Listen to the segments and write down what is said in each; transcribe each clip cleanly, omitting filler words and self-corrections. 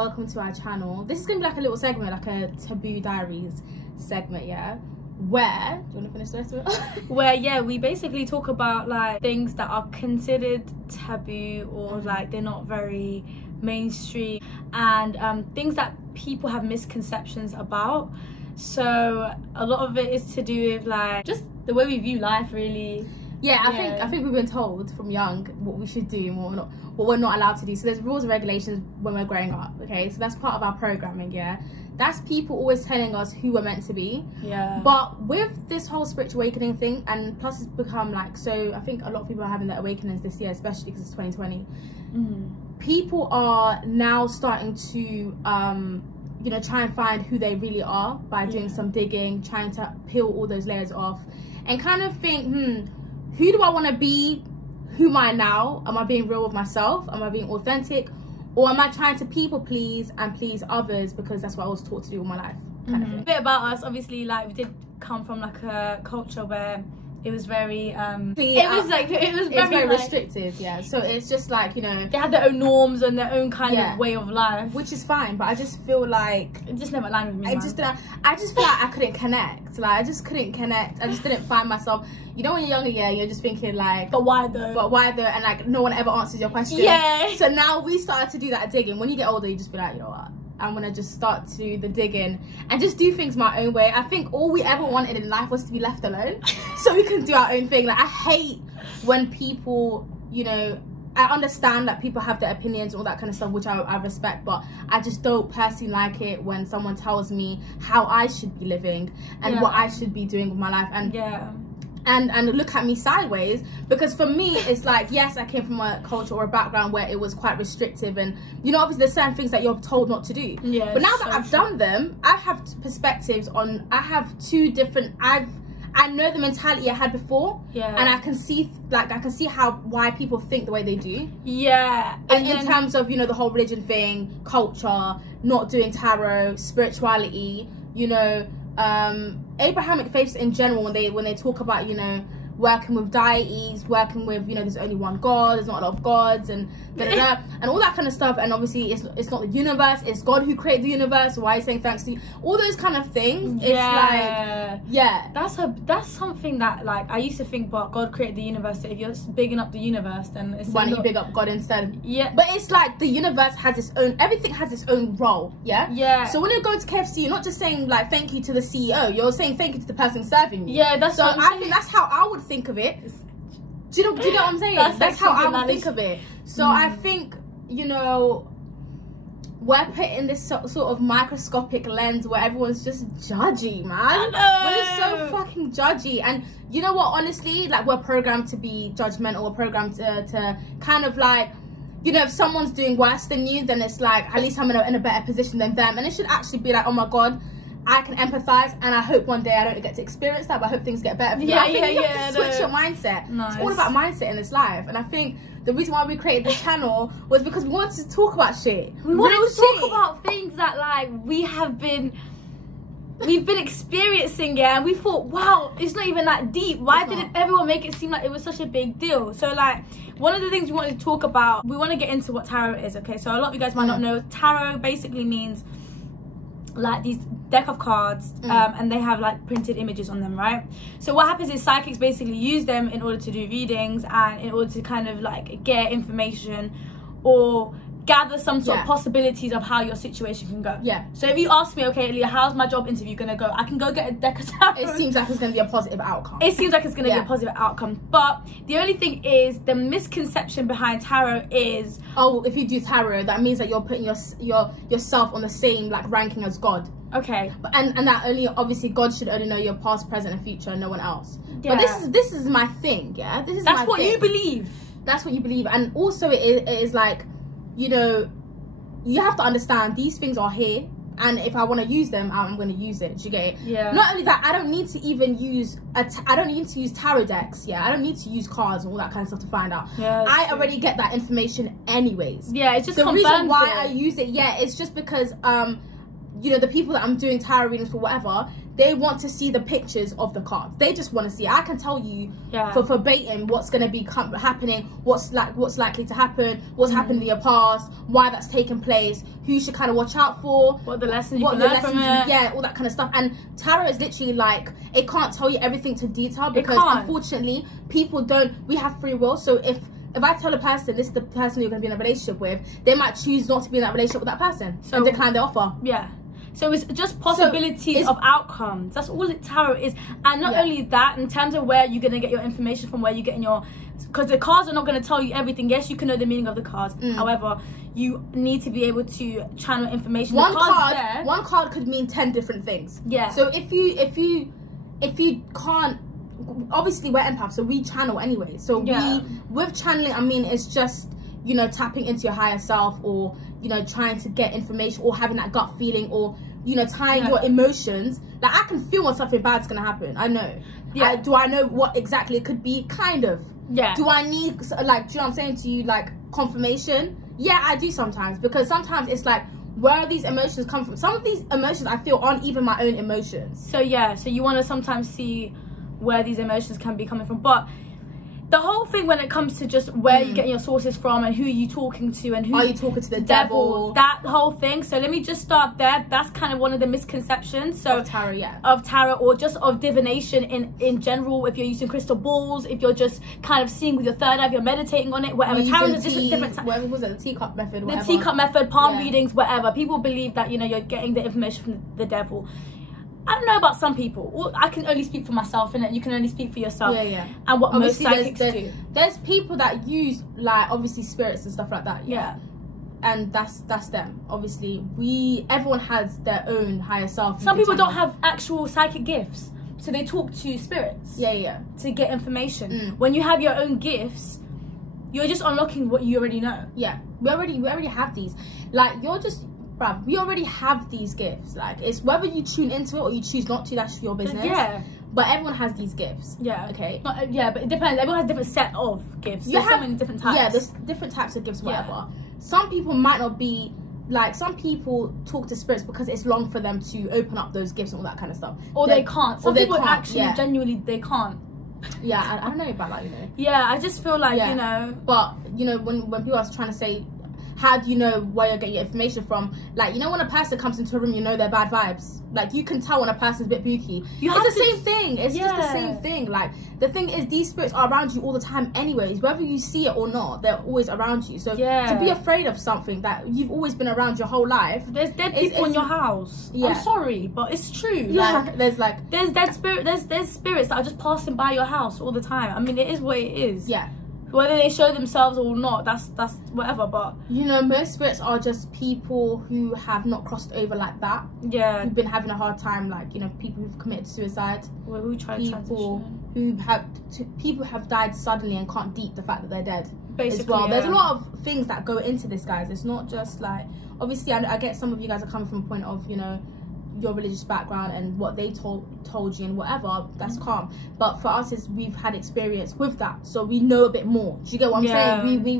welcome to our channel. This is gonna be like a little segment, like a Taboo Diaries segment, yeah? Where, do you want to finish the rest of it? Where, yeah, we basically talk about like things that are considered taboo or like they're not very mainstream, and things that people have misconceptions about. So a lot of it is to do with like just the way we view life, really. Yeah, I think we've been told from young what we should do and what we're not allowed to do. So there's rules and regulations when we're growing up, okay? So that's part of our programming, yeah? That's people always telling us who we're meant to be. Yeah. But with this whole spiritual awakening thing, and plus it's become like, so I think a lot of people are having their awakenings this year, especially because it's 2020. People are now starting to you know, try and find who they really are by doing some digging, trying to peel all those layers off and kind of think, who do I want to be? Who am I now? Am I being real with myself? Am I being authentic? Or am I trying to people please and please others because that's what I was taught to do all my life, kind of thing. A bit about us, obviously, like we did come from like a culture where it was very it was very like, restrictive, yeah. So it's just like, you know, they had their own norms and their own kind of way of life, which is fine, but I just feel like it just never landed with me. I just feel like I couldn't connect. Like I just couldn't connect. I just didn't find myself. You know, when you're younger, yeah, you're just thinking like, but why though? But why though? And like no one ever answers your question. Yeah. So now we started to do that digging. When you get older, you just be like, you know what? I'm gonna just start to do the digging and just do things my own way. I think all we ever wanted in life was to be left alone so we can do our own thing. Like I hate when people, you know, I understand that people have their opinions and all that kind of stuff, which I respect, but I just don't personally like it when someone tells me how I should be living and what I should be doing with my life and look at me sideways, because for me it's like, yes, I came from a culture or a background where it was quite restrictive, and you know, obviously there's certain things that you're told not to do, but now that I've done them, I have perspectives on, I have two different, I know the mentality I had before, and I can see why people think the way they do, and in terms of, you know, the whole religion thing, culture, not doing tarot, spirituality, you know, Abrahamic faiths in general, when they talk about, you know, working with deities, working with, you know, there's only one God, there's not a lot of gods, and and all that kind of stuff, and obviously it's not the universe, it's God who created the universe, why are you saying thanks to you, all those kind of things. It's like, that's something that, like, I used to think, but God created the universe, so if you're bigging up the universe, then it's why don't you big up God instead? But it's like the universe has its own, everything has its own role, so when you're going to KFC, you're not just saying like thank you to the CEO, you're saying thank you to the person serving you. That's so I think that's how I would think of it. Do you know what I'm saying? That's how I would think of it. So I think, you know, we're put in this sort of microscopic lens where everyone's just judgy, man. We're so fucking judgy, and you know what, honestly, like, we're programmed to be judgmental, we're programmed to kind of like, you know, if someone's doing worse than you, then it's like, at least I'm in a better position than them, and it should actually be like, oh my god, I can empathize, and I hope one day I don't get to experience that, but I hope things get better for you. I think you have to switch your mindset. It's all about mindset in this life, and I think the reason why we created this channel was because we wanted to talk about shit. We wanted to talk about things that, like, we've been experiencing, and we thought, wow, it's not even that deep. Why didn't everyone make it seem like it was such a big deal? So, like, one of the things we wanted to talk about, we want to get into what tarot is, okay? So a lot of you guys might not know, tarot basically means like these deck of cards, and they have like printed images on them, right? So what happens is psychics basically use them in order to do readings and in order to kind of like get information or gather some sort of possibilities of how your situation can go. So if you ask me, okay, Leah, how's my job interview gonna go? I can go get a deck of tarot. It seems like it's gonna be a positive outcome. It seems like it's gonna be a positive outcome. But the only thing is, the misconception behind tarot is, oh, if you do tarot, that means that you're putting yourself on the same like ranking as God. Okay. But and that only, obviously, God should only know your past, present, and future, and no one else. But this is my thing, That's what you believe. That's what you believe, and also it is like, you know, you have to understand these things are here, and if I want to use them, I'm going to use it. Do you get it? Not only that, I don't need to even use I don't need to use tarot decks. I don't need to use cards and all that kind of stuff to find out. I already get that information anyways. It's just the reason why I use it. It's just because you know, the people that I'm doing tarot readings for, whatever, they want to see the pictures of the cards. They just want to see it. I can tell you for verbatim what's going to be happening, what's likely to happen, what's happened in your past, why that's taken place, who you should kind of watch out for, what the lessons you can learn from it. Yeah, all that kind of stuff. And tarot is literally like, it can't tell you everything to detail, because unfortunately people don't, we have free will. So if I tell a person this is the person you're going to be in a relationship with, they might choose not to be in that relationship with that person and decline the offer. Yeah. So it's just possibilities of outcomes. That's all tarot is. And not only that, in terms of where you're going to get your information from, where you're getting your... Because the cards are not going to tell you everything. Yes, you can know the meaning of the cards. However, you need to be able to channel information. One card could mean 10 different things. Yeah. So if you can't... Obviously, we're empaths, so we channel anyway. So with channeling, I mean, it's just, you know, tapping into your higher self, or, you know, trying to get information, or having that gut feeling, or, you know, tying your emotions. Like, I can feel when something bad's gonna happen. I know. Yeah. Do I know what exactly it could be? Kind of. Yeah. Do I need, like, do you know what I'm saying to you, like, confirmation? Yeah, I do sometimes, because sometimes it's like, where are these emotions come from? Some of these emotions I feel aren't even my own emotions. So yeah, so you want to sometimes see where these emotions can be coming from. But the whole thing when it comes to just where you're getting your sources from, and who you're talking to, and who are you talking to, the devil, that whole thing. So let me just start there. That's kind of one of the misconceptions. So of tarot, of tarot, or just of divination in general. If you're using crystal balls, if you're just kind of seeing with your third eye, if you're meditating on it, whatever. Tarot is just different. Whatever was it, the teacup method? The teacup method, palm readings, whatever. People believe that, you know, you're getting the information from the devil. I don't know about some people. Well, I can only speak for myself, and you can only speak for yourself. Yeah. And what obviously most psychics do. There's people that use, like, obviously spirits and stuff like that. Yeah. And that's them. Obviously, everyone has their own higher self. Some people don't have actual psychic gifts, so they talk to spirits. Yeah. To get information. When you have your own gifts, you're just unlocking what you already know. Yeah. We already have these. Like, you're just... Bruv, we already have these gifts. Like, it's whether you tune into it or you choose not to, that's your business. Yeah. But everyone has these gifts. Yeah. Okay. Yeah, but it depends. Everyone has a different set of gifts. There's so many different types. Yeah, there's different types of gifts, whatever. Some people might not be... Like, some people talk to spirits because it's long for them to open up those gifts and all that kind of stuff. Or they can't. Some people actually, genuinely, they can't. Yeah, I don't know about that, you know. Yeah, I just feel like, you know... But, you know, when people are trying to say... How do you know where you're getting your information from? Like, you know, when a person comes into a room, you know they're bad vibes. Like, you can tell when a person's a bit booky. It's the same thing. It's just the same thing. Like, the thing is, these spirits are around you all the time anyways. Whether you see it or not, they're always around you. So to be afraid of something that you've always been around your whole life. There's dead people in your house. Yeah. I'm sorry, but it's true. Yeah, there's dead spirit. There's spirits that are just passing by your house all the time. I mean, it is what it is. Yeah. Whether they show themselves or not, that's whatever. But you know, most spirits are just people who have not crossed over like that. Yeah, who've been having a hard time, like, you know, people who've committed suicide. Well, who tried people who have died suddenly and can't deep the fact that they're dead. Basically, as well. There's a lot of things that go into this, guys. It's not just like, obviously, I get some of you guys are coming from a point of, you know, your religious background and what they told you and whatever, that's calm. But for us, is we've had experience with that, so we know a bit more. Do you get what I'm saying? We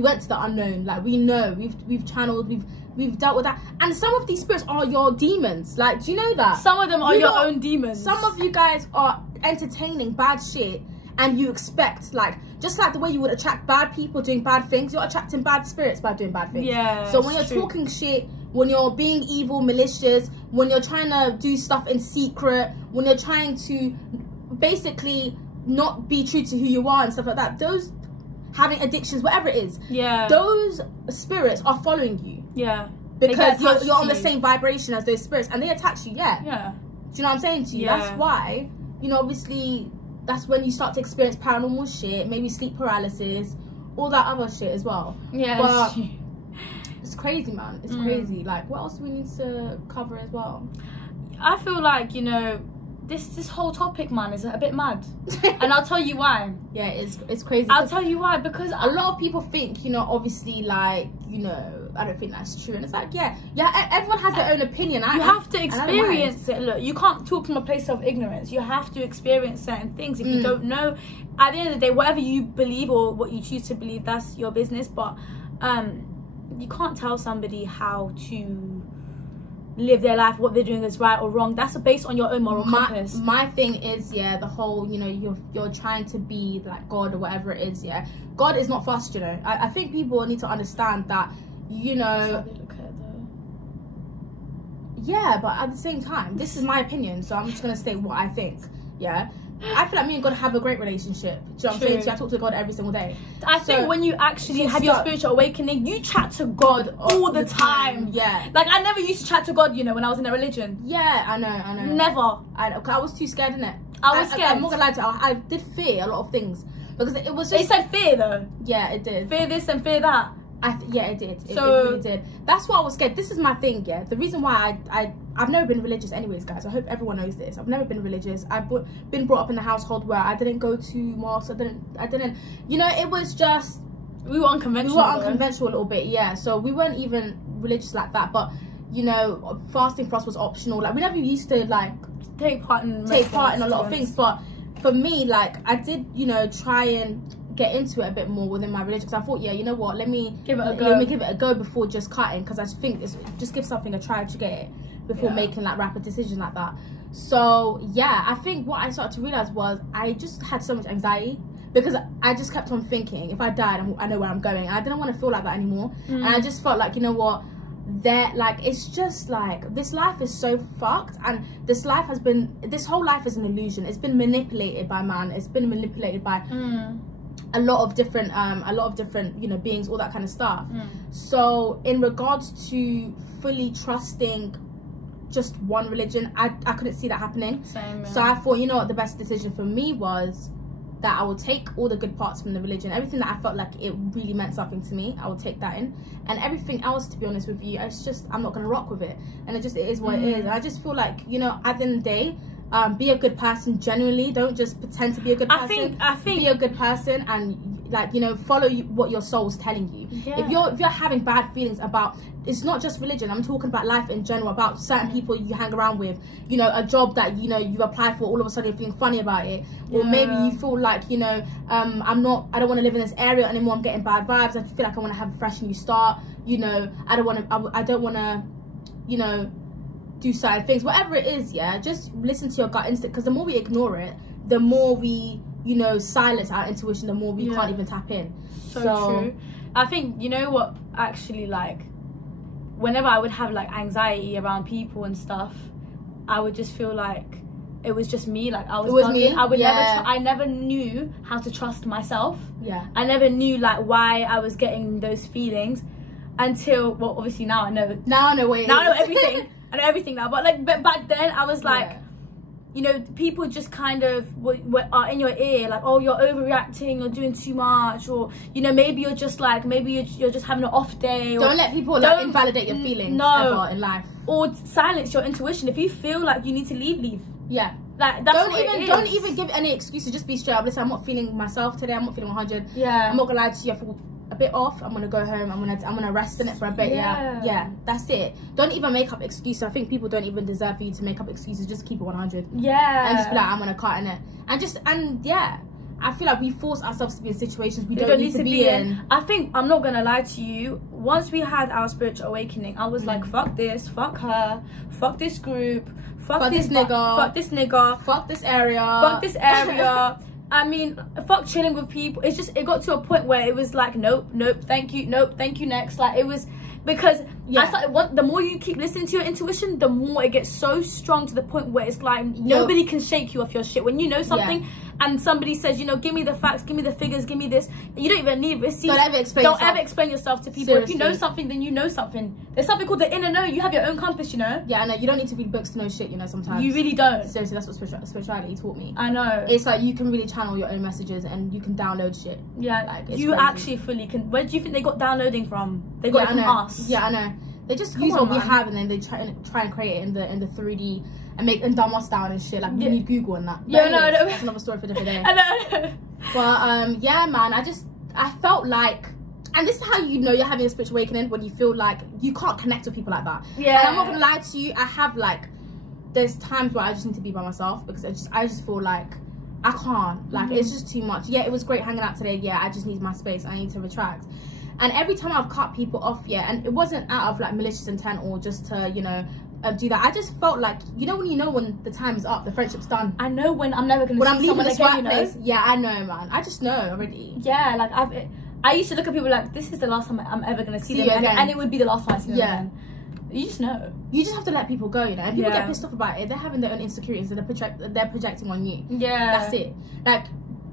went to the unknown. Like, we know, we've channeled, we've dealt with that. And some of these spirits are your demons. Like, do you know that? Some of them are your own demons. Some of you guys are entertaining bad shit, and you expect, like, just like the way you would attract bad people doing bad things, you're attracting bad spirits by doing bad things. Yeah. So when you're talking shit, when you're being evil, malicious, when you're trying to do stuff in secret, when you're trying to basically not be true to who you are and stuff like that, those having addictions, whatever it is, those spirits are following you. Yeah. Because you're on the same vibration as those spirits, and they attach you. Yeah. Do you know what I'm saying to you? Yeah. That's why, you know, obviously, that's when you start to experience paranormal shit, maybe sleep paralysis, all that other shit as well. Yeah. But it's crazy, man. It's crazy. Like, what else do we need to cover as well? I feel like, you know, this whole topic, man, is a bit mad. And I'll tell you why. Yeah, it's crazy. I'll tell you why, because a lot of people think, you know, obviously, like, you know, I don't think that's true. And it's like, yeah, everyone has their own opinion. You have to experience it. Look, you can't talk from a place of ignorance. You have to experience certain things. If you don't know, at the end of the day, whatever you believe or what you choose to believe, that's your business. But you can't tell somebody how to live their life, what they're doing is right or wrong. That's based on your own moral compass. My thing is, yeah, the whole, you know, you're trying to be like God or whatever it is, yeah. God is not fussed, you know. I think people need to understand that, you know. Yeah, but at the same time, this is my opinion, so I'm just gonna state what I think. Yeah, I feel like me and God have a great relationship. Do you know what I'm saying? So I talk to God every single day. I think when you actually have your spiritual awakening, you chat to God all the time. Yeah. Like, I never used to chat to God, you know, when I was in a religion. Yeah, I know. Never. I was too scared, innit? I was scared. I'm not gonna lie to you. I did fear a lot of things because it was just. It said fear though. Yeah, it did. Fear this and fear that. Yeah, it did. It really did. That's why I was scared. This is my thing, yeah. The reason why I've never been religious anyways, guys. I hope everyone knows this. I've never been religious. I've been brought up in a household where I didn't go to mosque. I didn't, you know, it was just... We were unconventional. We were unconventional a little bit, yeah. So we weren't even religious like that. But, you know, fasting for us was optional. Like, we never used to, like... Take part in a lot of things. But for me, like, I did, you know, try and get into it a bit more within my religion, because I thought, yeah, you know what, let me give it a go before just cutting, because I think it's just give something a try to get it before making like rapid decisions like that. So yeah, I think what I started to realize was I just had so much anxiety, because I just kept on thinking, if I died, I know where I'm going, and I didn't want to feel like that anymore. And I just felt like, you know what, like, it's just like, this life is so fucked, and this whole life is an illusion. It's been manipulated by man. It's been manipulated by a lot of different you know, beings, all that kind of stuff. So in regards to fully trusting just one religion, I couldn't see that happening. Same, yeah. So I thought, you know what, the best decision for me was that I would take all the good parts from the religion, everything that I felt like it really meant something to me, I would take that in, and everything else, to be honest with you, it's just, I'm not gonna rock with it, and it is what it is. And I just feel like, you know, at the end of the day, be a good person genuinely. Don't just pretend to be a good person. I think be a good person, and, like, you know, follow what your soul's telling you. Yeah. If you're having bad feelings about, it's not just religion, I'm talking about life in general, about certain people you hang around with, you know, a job that, you know, you apply for, all of a sudden you're feeling funny about it, or maybe you feel like, you know, I don't want to live in this area anymore, I'm getting bad vibes, I feel like I want to have a fresh new start, you know, I don't want to, you know, do certain things, whatever it is. Yeah, just listen to your gut instinct, because the more we ignore it, the more we, you know, silence our intuition, the more we can't even tap in. So true. I think, you know what, actually, like, whenever I would have like anxiety around people and stuff, I would just feel like it was just me, like I was bugging. I would I never knew how to trust myself. I never knew like why I was getting those feelings until, well, obviously now I know what it is. Now I know everything. I know everything now, but back then I was like, you know, people just kind of are in your ear, like, oh, you're overreacting, you're doing too much, or, you know, maybe you're just like, maybe you're just having an off day. Or, don't let people like invalidate your feelings ever in life. Or silence your intuition. If you feel like you need to leave. Yeah. Like, that's don't even give any excuses. Just be straight up. Listen, I'm not feeling myself today. I'm not feeling 100. Yeah. I'm not gonna lie to you. I feel a bit off. I'm gonna go home. I'm gonna rest in it for a bit. Yeah. That's it. Don't even make up excuses. I think people don't even deserve for you to make up excuses. Just keep it 100. Yeah. And just be like, I'm gonna cut in it. And yeah. I feel like we force ourselves to be in situations we don't need to be in. I think, I'm not gonna lie to you, once we had our spiritual awakening, I was like, fuck this, fuck her, fuck this group, fuck this nigga, fuck this area. I mean, fuck chilling with people. It's just, it got to a point where it was like, nope, thank you, next. Like, it was, because I started, the more you keep listening to your intuition, the more it gets so strong to the point where it's like, nobody can shake you off your shit. When you know something and somebody says, you know, give me the facts, give me the figures, give me this, you don't even need receipts. Don't ever explain yourself to people. Seriously. If you know something, then you know something. There's something called the inner know. You have your own compass, you know. Yeah, I know. You don't need to read books to know shit, you know, sometimes. You really don't. Seriously, that's what spirituality taught me. I know. It's like, you can really channel your own messages, and you can download shit. Yeah, like, it's you crazy. Actually fully can. Where do you think they got downloading from? They got it from us. Yeah, I know. They just use what we have, and then they try and create it in the 3D and dumb us down and shit. Like, we need Google and that. Yeah, anyways, no. That's another story for a different day. I know. But yeah, man, I felt like, and this is how you know you're having a spiritual awakening, when you feel like you can't connect with people like that. Yeah. And I'm not gonna lie to you, I have like, there's times where I just need to be by myself, because I just feel like I can't. Like, it's just too much. Yeah, it was great hanging out today. Yeah, I just need my space. I need to retract. And every time I've cut people off, and it wasn't out of like malicious intent or just to, you know, do that. I just felt like, you know when the time is up, the friendship's done. I know when I'm never gonna see someone again, you know? Yeah, I know, man. I just know already. Yeah, like I used to look at people like, this is the last time I'm ever gonna see them again. And it would be the last time I see them again. You just know. You just have to let people go, you know. And people get pissed off about it. They're having their own insecurities and they're projecting on you. Yeah. That's it. Like,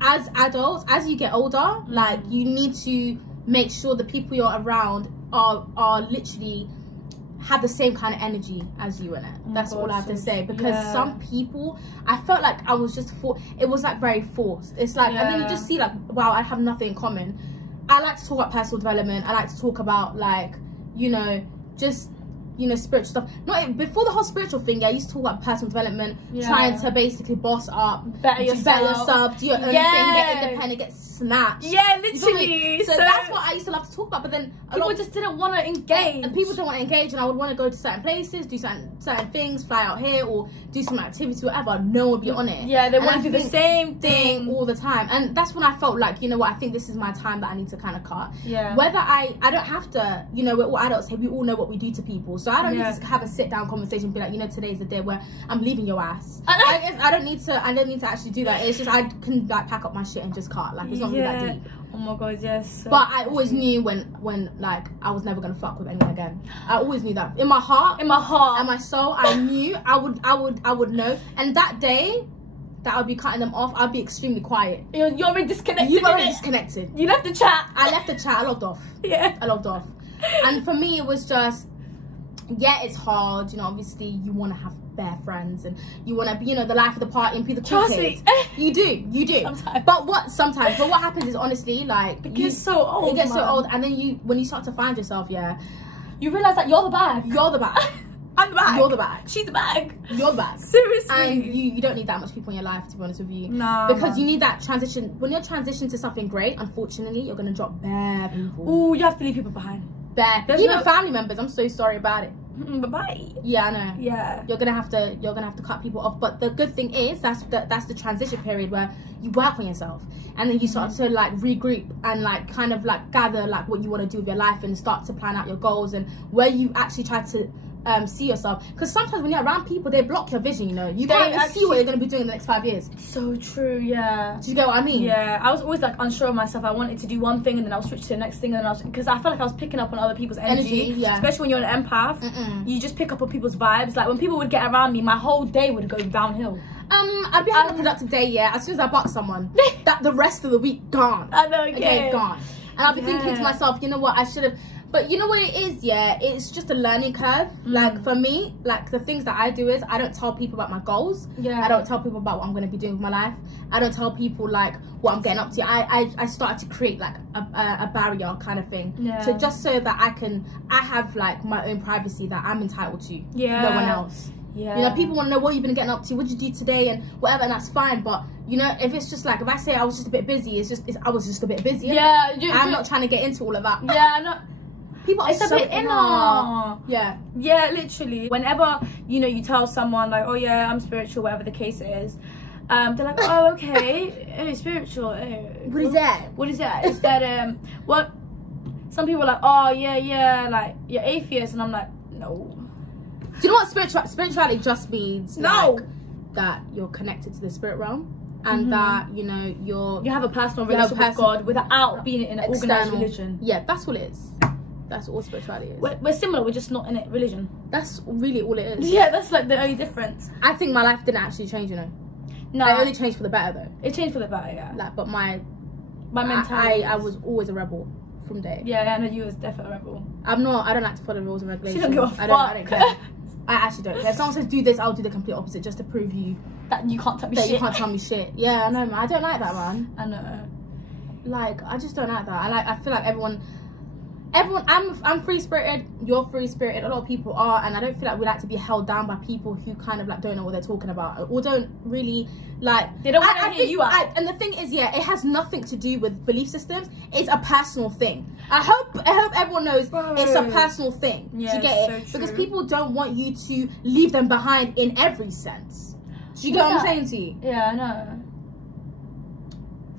as adults, as you get older, like, you need to make sure the people you're around are literally have the same kind of energy as you in it. That's all I have to say. Because some people, I felt like I was just it was like very forced. It's like, and then you just see like, wow, I have nothing in common. I like to talk about personal development. I like to talk about, like, you know, just, you know, spiritual stuff. Not before the whole spiritual thing. I used to talk about personal development, trying to basically boss up, better yourself, do your own thing, get independent, get snatched. Yeah, literally. So that's what I used to love to talk about. But then people just didn't want to engage. And people don't want to engage, and I would want to go to certain places, do certain things, fly out here, or do some activity, whatever. No one would be on it. Yeah, they want to do the same thing all the time, and that's when I felt like, you know what, I think this is my time that I need to kind of cut. Yeah. Whether I don't have to, you know, we're all adults here. We all know what we do to people. So I don't need to have a sit down conversation and be like, you know, today's the day where I'm leaving your ass. I don't need to actually do that. It's just I can like pack up my shit and just cut. Like, it's not really that deep. Oh my god, yes. So but I always knew when like I was never gonna fuck with anyone again. I always knew that. In my heart and my soul, I knew I would know. And that day that I'll be cutting them off, I'll be extremely quiet. You're already disconnected. You've already disconnected. You left the chat. I left the chat. I logged off. Yeah. I logged off. And for me, it was just, yeah, it's hard. You know, obviously, you want to have bare friends and you want to be, you know, the life of the party and be the cool kid. You do. Sometimes. But what happens is, honestly, like, it gets so old. It gets so old, and then when you start to find yourself, you realize that you're the bag. You're the bag. I'm the bag. You're the bag. She's the bag. You're the bag. Seriously. And you don't need that much people in your life, to be honest with you. No. Because you need that transition. When you're transitioning to something great, unfortunately, you're gonna drop bare people. Ooh, you have to leave people behind. Bare. Even family members. I'm so sorry about it. Bye-bye. Yeah, I know. Yeah. You're gonna have to cut people off. But the good thing is that's the transition period where you work on yourself, and then you start to like regroup and like kind of like gather like what you want to do with your life and start to plan out your goals and where you actually try to see yourself. Because sometimes when you're around people, they block your vision, you know. You can't actually see what you're going to be doing in the next 5 years. So true, yeah. Do you get what I mean? Yeah, I was always like unsure of myself. I wanted to do one thing and then I'll switch to the next thing, and then because I felt like I was picking up on other people's energy. Yeah. Especially when you're an empath, you just pick up on people's vibes. Like when people would get around me, my whole day would go downhill. I'd be having a productive day, yeah. As soon as I buck someone, that the rest of the week gone. I know, okay, gone. And I'll be thinking to myself, you know what, I should have. But you know what it is, yeah? It's just a learning curve. Like, for me, like, the things that I do is I don't tell people about my goals. Yeah. I don't tell people about what I'm going to be doing with my life. I don't tell people, like, what I'm getting up to. I started to create, like, a barrier kind of thing. Yeah. So just so that I have, like, my own privacy that I'm entitled to. Yeah. No one else. Yeah. You know, people want to know what you've been getting up to, what did you do today, and whatever, and that's fine. But you know, if it's just like, if I say I was just a bit busy, I was just a bit busy. Yeah. I'm not trying to get into all of that. Yeah, I'm not. People are so inner. Yeah. Yeah, literally. Whenever, you know, you tell someone like, oh yeah, I'm spiritual, whatever the case is, they're like, oh, okay, oh, spiritual. Oh. What is that? What is that? Is that what? Some people are like, oh yeah, like you're atheist, and I'm like, no. Do you know what spirituality just means? No. Like, that you're connected to the spirit realm, and that, you know, you have a personal relationship with God without being in an organized religion. Yeah, that's all it is. That's all spirituality is. We're similar, we're just not in it religion. That's really all it is. Yeah, that's like the only difference. I think my life didn't actually change, you know. No. It only changed for the better though. It changed for the better, yeah. Like, but my mentality. I was always a rebel from day. Yeah, I know you was definitely a rebel. I don't like to follow rules and regulations. She don't give a fuck. I don't care. I actually don't care. If someone says do this, I'll do the complete opposite just to prove that you can't tell me shit. You can't tell me shit. Yeah, I know, man. I don't like that, man. I know. Like, I just don't like that. I feel like everyone, I'm free spirited, you're free spirited, a lot of people are, and I don't feel like we like to be held down by people who kind of like don't know what they're talking about, or don't really like, they don't want to hear you out. And the thing is, yeah, it has nothing to do with belief systems. It's a personal thing. I hope everyone knows it's a personal thing. Yeah, do you get it? So because people don't want you to leave them behind in every sense. Do you get what I'm saying to you? Yeah, I know.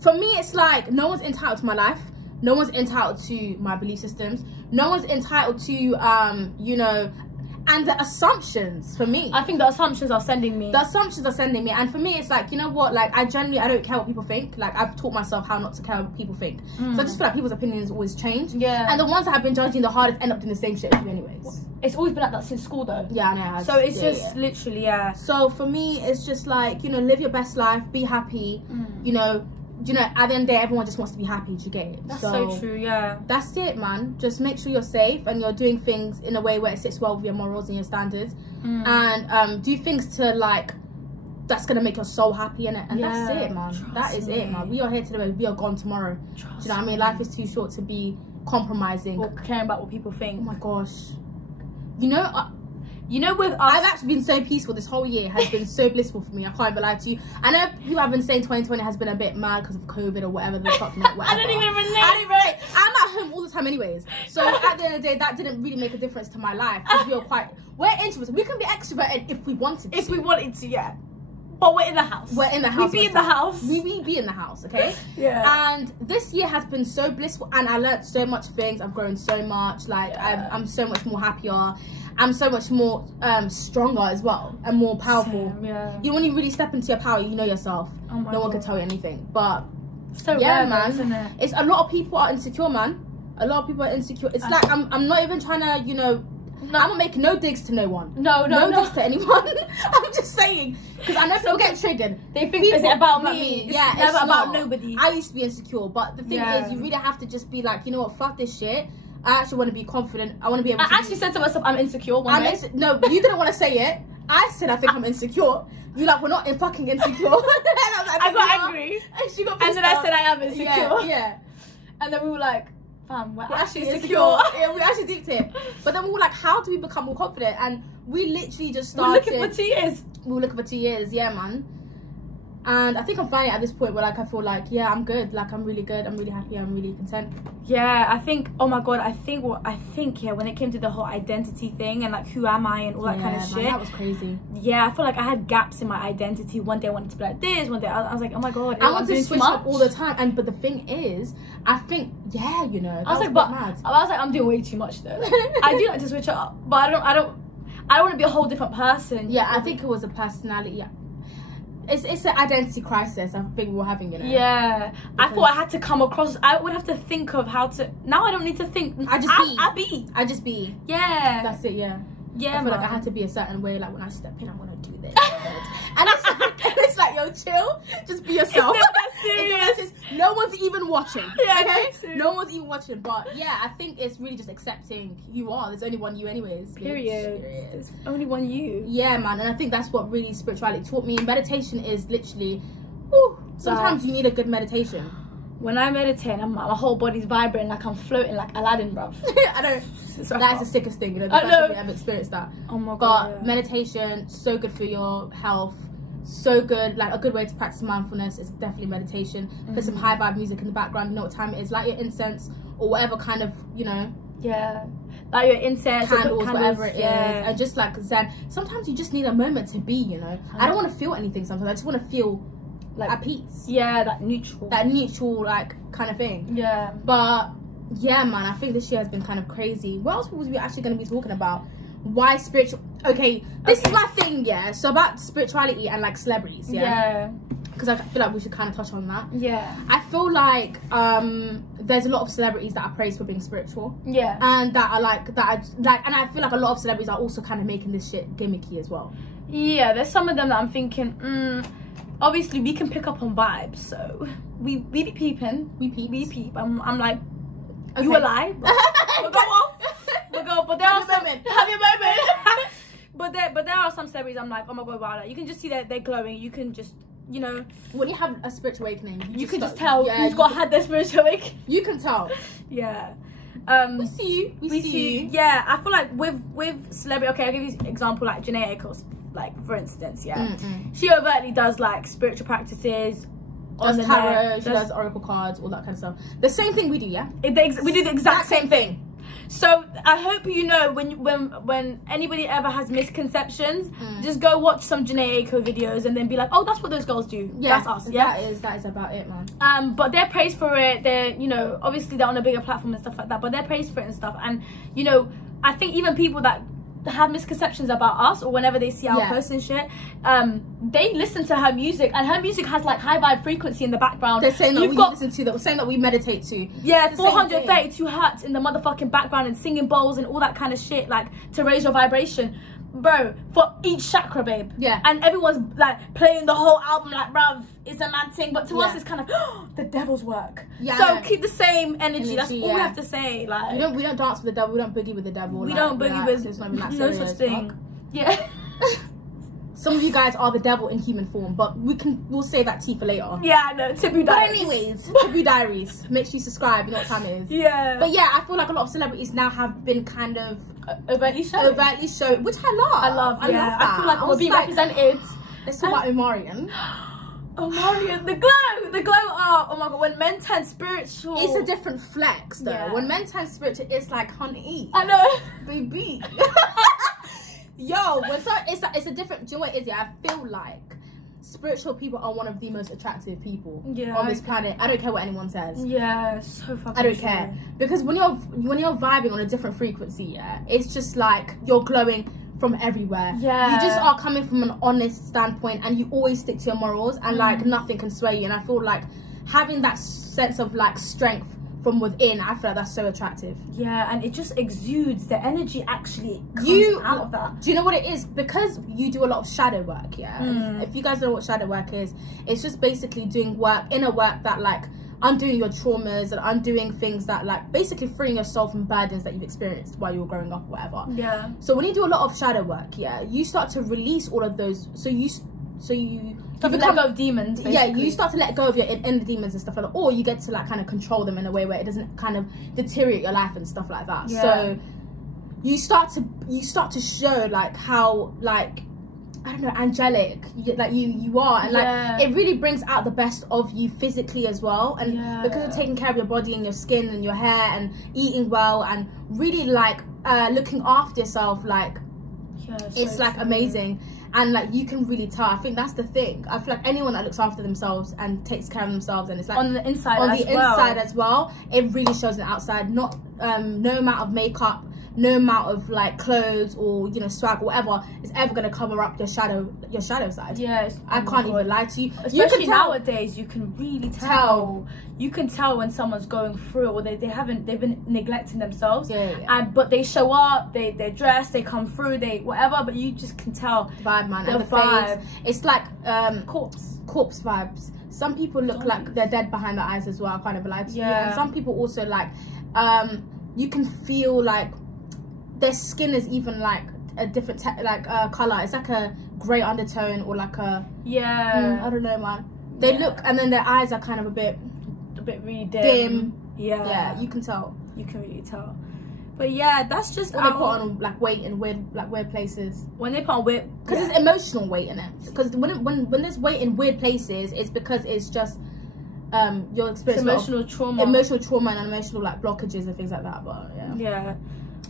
For me, it's like no one's entitled to my life. No one's entitled to my belief systems. No one's entitled to, you know, and the assumptions for me. I think the assumptions are sending me. The assumptions are sending me, and for me, it's like, you know what? Like, I don't care what people think. Like, I've taught myself how not to care what people think. So I just feel like people's opinions always change. Yeah. And the ones that have been judging the hardest end up doing the same shit as you, anyways. It's always been like that since school, though. Yeah, I know. It has. So it's just literally, So for me, it's just like, you know, live your best life, be happy. You know, at the end of the day, everyone just wants to be happy. Do you get it? That's so true. Yeah. That's it, man. Just make sure you're safe and you're doing things in a way where it sits well with your morals and your standards, and do things to like that's gonna make your soul happy in it, and that's it, man. That is it, man. We are here today, we are gone tomorrow. Do you know what I mean? Life is too short to be compromising or caring about what people think. Oh my gosh, you know. You know, with us, I've actually been so peaceful. This whole year has been so blissful for me. I can't even lie to you. I know people have been saying 2020 has been a bit mad because of COVID or whatever the fuck. Whatever. I don't even relate. I'm at home all the time anyways. So at the end of the day, that didn't really make a difference to my life. Because we're introverts. We can be extroverted if we wanted to. If we wanted to, yeah. But we're in the house. We're in the house. We be in the house. We be in the house, okay? Yeah. And this year has been so blissful, and I learned so much things. I've grown so much. Like, I'm so much more happier. I'm so much more stronger as well, and more powerful. Yeah. You when you really step into your power, you know yourself. Oh my no one God. can tell you anything. But so yeah, rare, man. isn't it? It's a lot of people are insecure, man. A lot of people are insecure. It's like I'm not even trying to, you know. I'm not making no digs to no one. No digs to anyone. I'm just saying, because I know people get triggered. They think it's about me. Yeah, it's never about nobody. I used to be insecure, but the thing is, you really have to just be like, you know what, fuck this shit. I actually want to be confident. I want to be able to. I actually said to myself, I'm insecure one day. No, you didn't want to say it. I said I think I'm insecure. You like, we're not fucking insecure. And I was like, I got angry. And she got and then I said I am insecure. Yeah. And then we were like, fam, we're actually insecure. Yeah, we actually deeped it. But then we were like, how do we become more confident? And we literally just started. We're looking for 2 years. We were looking for 2 years, yeah, man. And I think I'm finally at this point where like I feel like, yeah, I'm good. Like, I'm really good. I'm really happy. I'm really content. Yeah, I think, oh my God, I think when it came to the whole identity thing and like who am I and all that kind of shit. That was crazy. Yeah, I feel like I had gaps in my identity. One day I wanted to be like this, one day I was like, oh my God, I want to switch up all the time. But the thing is, I think, yeah, you know, I was like, I'm doing way too much though. Like, I do like to switch up, but I don't want to be a whole different person. Yeah, I think it was a personality. Yeah. It's an identity crisis I think we're having, you know. Yeah, I thought I had to come across. I would have to think of how to. Now I don't need to think. I just be. Yeah, that's it. Yeah. Yeah, I feel like I had to be a certain way. Like when I step in, I want to do this. And it's like, yo, chill. Just be yourself. It's not that serious. No one's even watching. Yeah, okay. No one's even watching. But yeah, I think it's really just accepting who you are. There's only one you, anyways. Period. There's only one you. Yeah, man. And I think that's what really spirituality taught me. Meditation is literally. Whew, sometimes you need a good meditation. When I meditate, my whole body's vibrating like I'm floating like Aladdin, bruv. I know. That's the sickest thing, you know. The first time we ever experienced that. Oh my God. But meditation, so good for your health. So good. Like a good way to practice mindfulness is definitely meditation. Put some high vibe music in the background. You know what time it is. Light your incense or whatever kind of, you know. Yeah. Like your incense, candles, whatever it is. And just like zen. Sometimes you just need a moment to be, you know. I don't want to feel anything sometimes. I just want to feel like at peace. Yeah, that neutral like kind of thing. Yeah. But yeah, man, I think this year has been kind of crazy. What else was we actually going to be talking about? Why spiritual? Okay, this is my thing. Yeah, so about spirituality and like celebrities. Yeah, because I feel like we should kind of touch on that. Yeah, I feel like there's a lot of celebrities that are praised for being spiritual. Yeah, and that are like and I feel like a lot of celebrities are also kind of making this shit gimmicky as well. Yeah, there's some of them that I'm thinking obviously we can pick up on vibes, so we be peeping. We peep. I'm like, okay. You alive? We'll go off. We'll go. But there are some. Have your moment. but there are some celebrities I'm like, oh my God, wow! Like, you can just see that they're glowing. You can just, you know, when you have a spiritual awakening, you can just tell who's had their spiritual awakening. You can tell. Yeah. We see you. We see you. Yeah, I feel like with celebrity. Okay, I'll give you an example like Janae Ackles. Like, for instance, she overtly does like spiritual practices, does tarot, she does oracle cards, all that kind of stuff. The same thing we do, yeah. We do the exact same thing. So I hope you know when anybody ever has misconceptions, just go watch some Janae Aiko videos and then be like, oh, that's what those girls do. Yeah, that's us. Yeah, that is about it, man. But they're praised for it. They're, you know, obviously they're on a bigger platform and stuff like that, but they're praised for it and stuff. And you know, I think even people that have misconceptions about us, or whenever they see our posts and shit, they listen to her music, and her music has like high vibe frequency in the background. They're saying that listen to, they're saying that we meditate to. Yeah, 432 hertz in the motherfucking background, and singing bowls and all that kind of shit, like to raise your vibration, bro, for each chakra, babe. Yeah. And everyone's like playing the whole album, like, bruv, it's a mad thing, but to us it's kind of the devil's work. Yeah. So keep the same energy. That's all we have to say. Like, we don't dance with the devil. We don't boogie with the devil. We don't boogie with no such thing. Yeah. Some of you guys are the devil in human form, but we'll save that tea for later. Yeah, no, TABOO Diaries. But anyways, TABOO Diaries. Make sure you subscribe. You know what time it is. Yeah. But yeah, I feel like a lot of celebrities now have been kind of overtly showing, which I love. I love that. I feel like we'll be represented. Let's talk about Omarion. Omarion, the glow up. Oh my god, when men turn spiritual, it's a different flex though. Yeah. When men turn spiritual, it's like honey. I know, baby. Yo, it's a different. Do you know what it is? Yeah, I feel like spiritual people are one of the most attractive people on this planet. I don't care what anyone says. Yeah, so fucking I don't care, because when you're vibing on a different frequency, yeah, it's just like you're glowing from everywhere. Yeah, you just are coming from an honest standpoint, and you always stick to your morals, and like nothing can sway you. And I feel like having that sense of like strength from within, I feel like that's so attractive. Yeah, and it just exudes the energy. Actually comes out of that. Do you know what it is? Because you do a lot of shadow work. Yeah, if you guys know what shadow work is, it's just basically doing inner work that like undoing your traumas and undoing things that like basically freeing your soul from burdens that you've experienced while you were growing up or whatever. Yeah, so when you do a lot of shadow work, yeah, you start to release all of those. So you let go of demons, basically. Yeah, you start to let go of your inner demons and stuff like that, or you get to like kind of control them in a way where it doesn't kind of deteriorate your life and stuff like that. Yeah. So you start to show like how, like, I don't know, angelic you are, and like it really brings out the best of you physically as well. And because of taking care of your body and your skin and your hair and eating well and really like looking after yourself, like it's so like amazing. And like you can really tell. I think that's the thing. I feel like anyone that looks after themselves and takes care of themselves, and it's like on the inside as well, it really shows on the outside. Not no amount of makeup, no amount of like clothes or swag or whatever is ever gonna cover up your shadow side. Yes, I can't even lie to you. Especially nowadays, you can really tell. You can tell when someone's going through, or they've been neglecting themselves. But they show up, they dress, they come through, they whatever. But you just can tell the vibe, man. The vibe. It's like corpse vibes. Some people look like they're dead behind the eyes as well. I can't even lie to you. And some people also like you can feel like their skin is even like a different color. It's like a grey undertone or like a I don't know, man. They look, and then their eyes are kind of a bit really dim. Yeah, you can tell. You can really tell. But yeah, that's just when they put on like weight in weird places. When they put on weight, because there's emotional weight in it. Because when there's weight in weird places, it's because it's just your experience, emotional trauma and emotional like blockages and things like that. But yeah.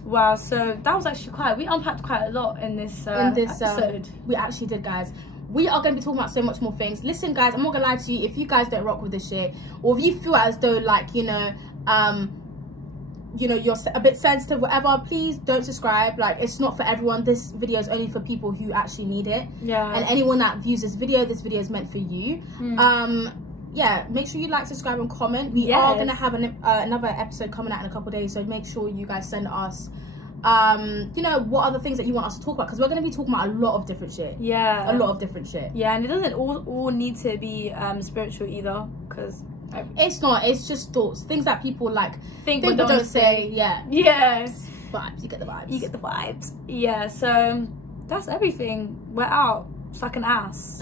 Wow, so that was actually we unpacked quite a lot in this episode. We actually did, guys. We are going to be talking about so much more things. Listen, guys, I'm not going to lie to you. If you guys don't rock with this shit, or if you feel as though, like, you're a bit sensitive, whatever, please don't subscribe. Like, it's not for everyone. This video is only for people who actually need it. Yeah. And anyone that views this video is meant for you. Yeah, make sure you like, subscribe, and comment. We are going to have another episode coming out in a couple of days, so make sure you guys send us what other things that you want us to talk about, because we're going to be talking about a lot of different shit. Yeah, a lot of different shit. Yeah, and it doesn't all need to be spiritual either, because it's not. It's just thoughts, things that people like think but don't say. Yes, vibes. You get the vibes. You get the vibes. Yeah, so that's everything. We're out. Sucking ass.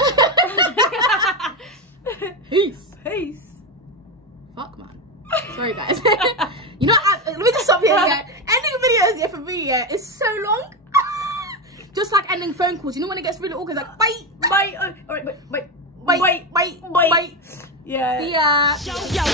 Peace. Fuck, man. Sorry, guys. You know, let me just stop here. Ending videos for me, it's so long. Just like ending phone calls. You know when it gets really awkward, it's like bye. All right, wait. Yeah. See ya.